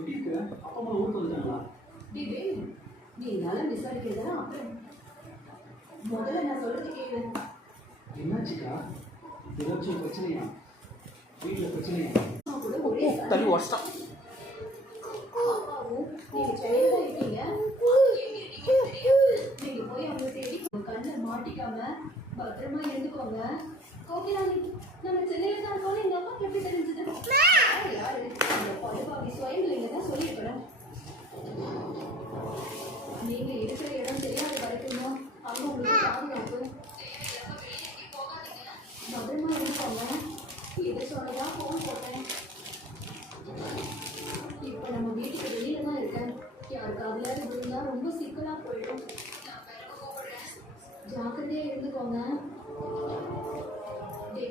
எப்படி இருக்க? அப்பா அம்மா ஊருக்கு வந்துட்டாங்களா? டேய் நீ என்னால விசாரிக்கிறதா அப்புறம் முதல்ல நான் சொல்றது கேளு. என்னாச்சுக்கா? ஏதாச்சும் பிரச்சனையா? வீட்டில் பிரச்சனையா? கூட ஒரே தள்ளி உடச்சிட்டான். அப்பாவும் நீங்க சென்னையில தான் இருக்கீங்க. எங்க இருக்கீங்கன்னு தெரியாது. நீங்க போய் அவங்க தேடி உங்க கண்ணில் மாட்டிக்காம பத்திரமா இருந்துக்கோங்க. ஓகே நம்ம சென்னையில தான் இருக்கோம்னு எங்க அப்பா எப்படி தெரிஞ்சது? யாரு அந்த படுபாவி சுயம்பிள்ளைங்க தான் சொல்லியிருக்கிறேன். நீங்க இருக்கிற இடம் தெரியாத வரைக்கும் தான் அங்க உங்களுக்கு பாதுகாப்பு. பத்திரமா இருந்துக்கோங்க. இதை சொல்லதான் போன் போட்டேன். இப்போ நம்ம வீட்டுக்கு வெளியில தான் இருக்கேன். யாருக்காவது விழுந்தா ரொம்ப சிக்கலா போயிடும். ஜாக்கிரதையா இருந்துக்கோங்க.